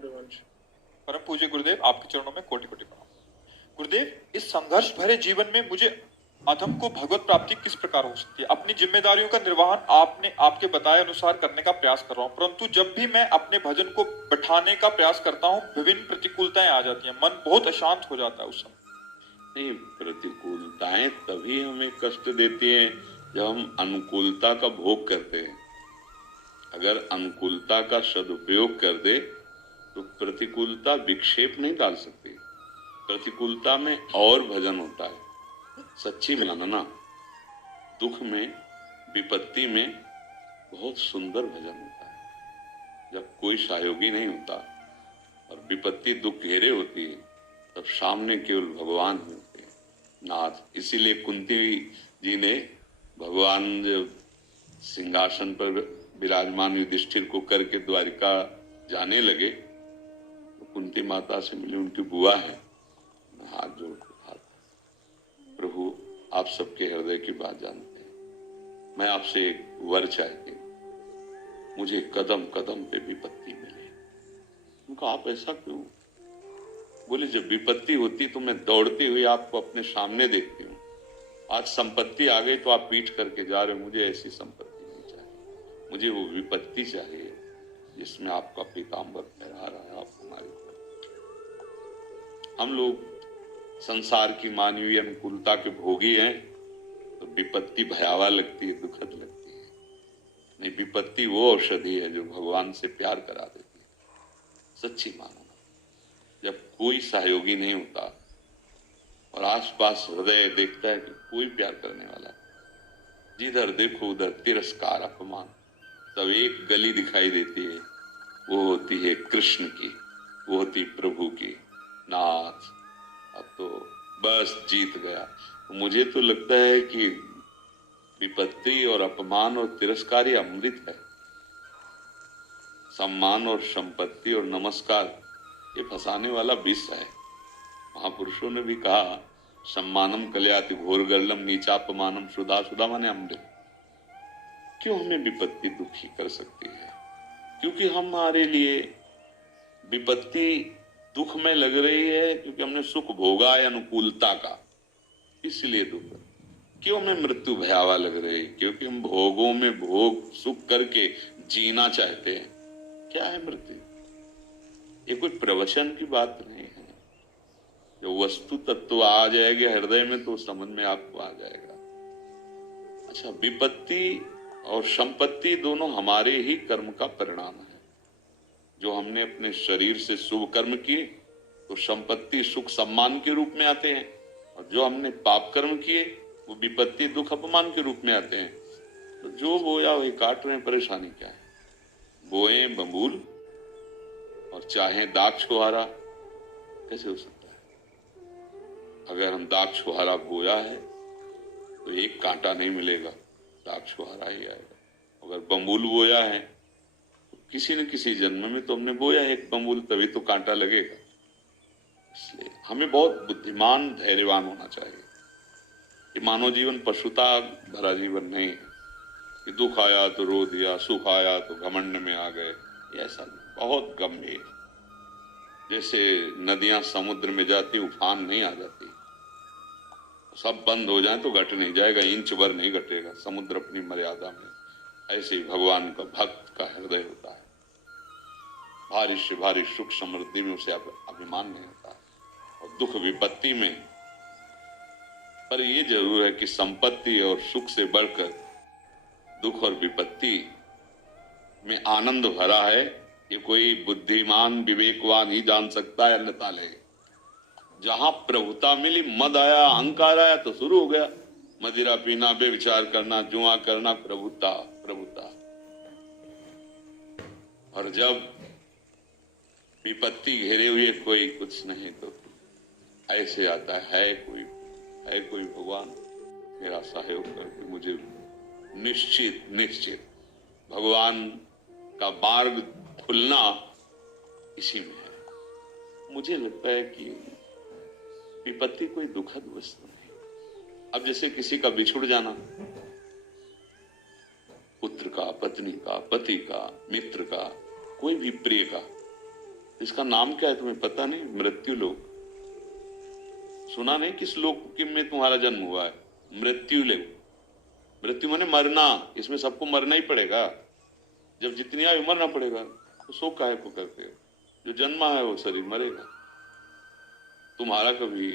रघुवंश। परम पूज्य गुरुदेव, आपके चरणों में कोटि कोटि प्रणाम। गुरुदेव, इस संघर्ष भरे जीवन में मुझे अधम को भगवत प्राप्ति किस प्रकार हो सकती है? अपनी जिम्मेदारियों का निर्वहन आपने आपके बताए अनुसार करने का प्रयास कर रहा हूँ, परंतु जब भी मैं अपने भजन को बैठाने का प्रयास करता हूँ, विभिन्न प्रतिकूलताएं आ जाती हैं, मन बहुत अशांत हो जाता है उस समय। नहीं, प्रतिकूलताएं तभी हमें कष्ट देती हैं जब हम अनुकूलता का भोग करते हैं। अगर अनुकूलता का सदुपयोग कर दे तो प्रतिकूलता विक्षेप नहीं डाल सकती। प्रतिकूलता में और भजन होता है। सच्ची मानना, दुख में, विपत्ति में बहुत सुंदर भजन होता है। जब कोई सहयोगी नहीं होता और विपत्ति दुख घेरे होती है, तब सामने केवल भगवान ही होते हैं, नाथ। इसीलिए कुंती जी ने भगवान जब सिंहासन पर विराजमान युधिष्ठिर को करके द्वारिका जाने लगे तो कुंती माता से मिली, उनकी बुआ है, हाथ जोड़ कर कहा, प्रभु आप सबके हृदय की बात जानते हैं, मैं आपसे एक वर चाहती हूँ, मुझे कदम कदम पे विपत्ति मिले। उनका आप ऐसा क्यों? बोले जब विपत्ति होती तो मैं दौड़ती हुई आपको अपने सामने देखती हूँ। आज संपत्ति आ गई तो आप पीठ करके जा रहे हो, मुझे ऐसी संपत्ति नहीं चाहिए, मुझे वो विपत्ति चाहिए जिसमें आपका पीताम्बर फहरा रहा है। आप हमारे हम लोग संसार की मानवीय अनुकूलता के भोगी हैं तो विपत्ति भयावह लगती है, दुखद लगती है। नहीं, विपत्ति वो औषधि है जो भगवान से प्यार करा देती है। सच्ची मानो, जब कोई सहयोगी नहीं होता और आसपास हृदय देखता है कि कोई प्यार करने वाला, जिधर देखो उधर तिरस्कार, अपमान, तब एक गली दिखाई देती है, वो होती है कृष्ण की, वो होती प्रभु की। नाथ, अब तो बस जीत गया। तो मुझे तो लगता है कि विपत्ति और अपमान और तिरस्कार ये अमृत है। सम्मान और संपत्ति और नमस्कार ये फंसाने वाला विष है। महापुरुषों ने भी कहा, सम्मानम कल्याति घोर गर्लम नीचापमानम सुधा। सुधा माने अमृत। क्यों हमें विपत्ति दुखी कर सकती है? क्योंकि हमारे लिए विपत्ति दुख में लग रही है, क्योंकि हमने सुख भोगा है अनुकूलता का, इसलिए दुख। क्यों हमें मृत्यु भयावह लग रही है? क्योंकि हम भोगों में भोग सुख करके जीना चाहते हैं। क्या है मृत्यु? ये कोई प्रवचन की बात नहीं है। जो वस्तु तत्व आ जाएगी हृदय में तो समझ में आपको आ जाएगा। अच्छा, विपत्ति और संपत्ति दोनों हमारे ही कर्म का परिणाम है। जो हमने अपने शरीर से शुभ कर्म किए तो संपत्ति सुख सम्मान के रूप में आते हैं, और जो हमने पाप कर्म किए वो विपत्ति दुख अपमान के रूप में आते हैं। तो जो बोया वही काट रहे हैं, परेशानी क्या है? बोए बबूल और चाहे दाग छुहारा, कैसे हो सकता है? अगर हम दाग छुहारा बोया है तो एक कांटा नहीं मिलेगा, दाग छुहारा ही आएगा। अगर बम्बूल बोया है तो किसी न किसी जन्म में तो हमने बोया है एक बम्बूल, तभी तो कांटा लगेगा। इसलिए हमें बहुत बुद्धिमान धैर्यवान होना चाहिए। कि मानव जीवन पशुता भरा जीवन नहीं है कि दुख आया तो रो दिया, सुख आया तो घमंड में आ गए। ऐसा बहुत गंभीर, जैसे नदियां समुद्र में जाती उफान नहीं आ जाती, सब बंद हो जाए तो घट नहीं जाएगा, इंच भर नहीं घटेगा, समुद्र अपनी मर्यादा में। ऐसे ही भगवान का भक्त का हृदय होता है, भारी से भारी सुख समृद्धि में उसे अभिमान नहीं होता, और दुख विपत्ति में। पर यह जरूर है कि संपत्ति और सुख से बढ़कर दुख और विपत्ति में आनंद भरा है, ये कोई बुद्धिमान विवेकवान ही जान सकता है, अन्यथा ले। जहां प्रभुता मिली, मद आया, अहंकार आया तो शुरू हो गया मदिरा पीना, बेविचार करना, जुआ करना, प्रभुता प्रभुता। और जब विपत्ति घेरे हुए कोई कुछ नहीं तो ऐसे आता है कोई भगवान मेरा सहयोग करके मुझे निश्चित निश्चित भगवान का मार्ग खुलना इसी में है। मुझे लगता है कि विपत्ति कोई दुखद वस्तु नहीं। अब जैसे किसी का बिछुड़ जाना, पुत्र का, पत्नी का, पति का, मित्र का, कोई भी प्रिय का, इसका नाम क्या है तुम्हें पता नहीं? मृत्यु लोक। सुना नहीं किस लोक में तुम्हारा जन्म हुआ है? मृत्यु लोक। मृत्यु माने मरना। इसमें सबको मरना ही पड़ेगा। जब जितनी आयु मरना पड़ेगा, तो शोक काहे को करते हो? जो जन्मा है वो शरीर मरेगा। तुम्हारा कभी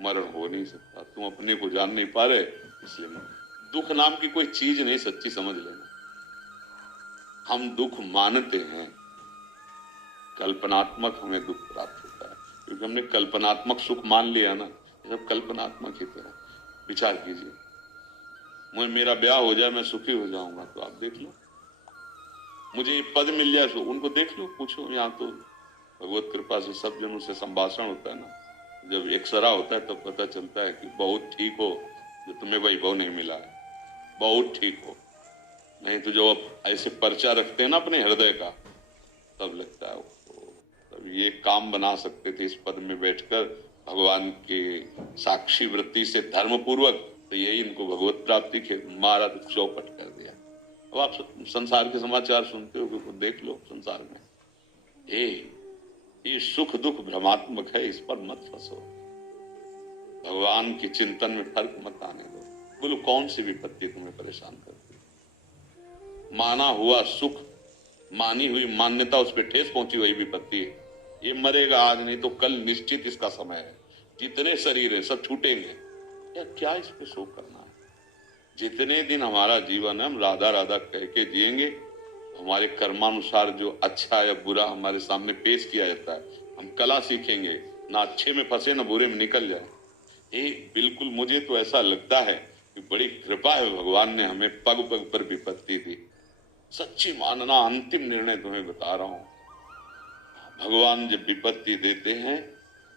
मरण हो नहीं सकता। तुम अपने को जान नहीं पा रहे, इसलिए दुख नाम की कोई चीज नहीं, सच्ची समझ लेना। हम दुख मानते हैं, कल्पनात्मक हमें दुख प्राप्त होता है, क्योंकि हमने कल्पनात्मक सुख मान लिया ना। ये सब कल्पनात्मक ही तरह। विचार कीजिए, मुझे मेरा ब्याह हो जाए, मैं सुखी हो जाऊंगा, तो आप देख लो। मुझे ये पद मिल जाए, तो उनको देख लो, पूछो। यहाँ तो भगवत कृपा से सब जनों से संभाषण होता है ना। जब एक्सरा होता है तब तो पता चलता है कि बहुत ठीक हो, जो तुम्हें वैभव नहीं मिला है, बहुत ठीक हो। नहीं तो जो ऐसे पर्चा रखते हैं ना अपने हृदय का, तब लगता है तब ये काम बना सकते थे इस पद में बैठकर भगवान के साक्षी वृत्ति से धर्म पूर्वक, तो यही इनको भगवत प्राप्ति के मारा चौपट कर दिया। अब आप संसार के समाचार सुनते हो, तो देख लो संसार में ये सुख दुख भ्रमात्मक है, इस पर मत फंसो। भगवान के चिंतन में फर्क मत आने दो। बोलो कौन सी विपत्ति तुम्हें परेशान करती? माना हुआ सुख, मानी हुई मान्यता, उस पर ठेस पहुंची हुई विपत्ति है। ये मरेगा आज, नहीं तो कल निश्चित इसका समय है। जितने शरीर है सब छूटेंगे, या क्या इस पे शोक करना है? जितने दिन हमारा जीवन है, हम राधा राधा कह के जिएंगे। हमारे कर्मानुसार जो अच्छा या बुरा हमारे सामने पेश किया जाता है, हम कला सीखेंगे, ना अच्छे में फंसे ना बुरे में निकल जाए। बिल्कुल मुझे तो ऐसा लगता है कि बड़ी कृपा है, भगवान ने हमें पग पग पर विपत्ति दी। सच्ची मानना, अंतिम निर्णय तुम्हें बता रहा हूं। भगवान जब विपत्ति देते हैं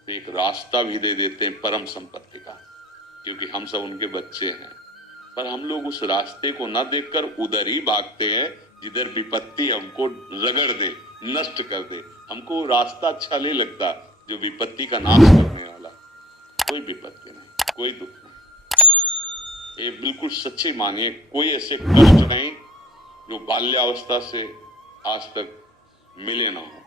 तो एक रास्ता भी दे देते हैं परम संपत्ति का, क्योंकि हम सब उनके बच्चे हैं। पर हम लोग उस रास्ते को न देखकर उधर ही भागते हैं जिधर विपत्ति हमको रगड़ दे, नष्ट कर दे। हमको रास्ता अच्छा नहीं लगता जो विपत्ति का नाश करने वाला। कोई विपत्ति नहीं, कोई दुख नहीं। ये बिल्कुल सच्ची मानिए, कोई ऐसे कष्ट नहीं जो बाल्यावस्था से आज तक मिले ना हो।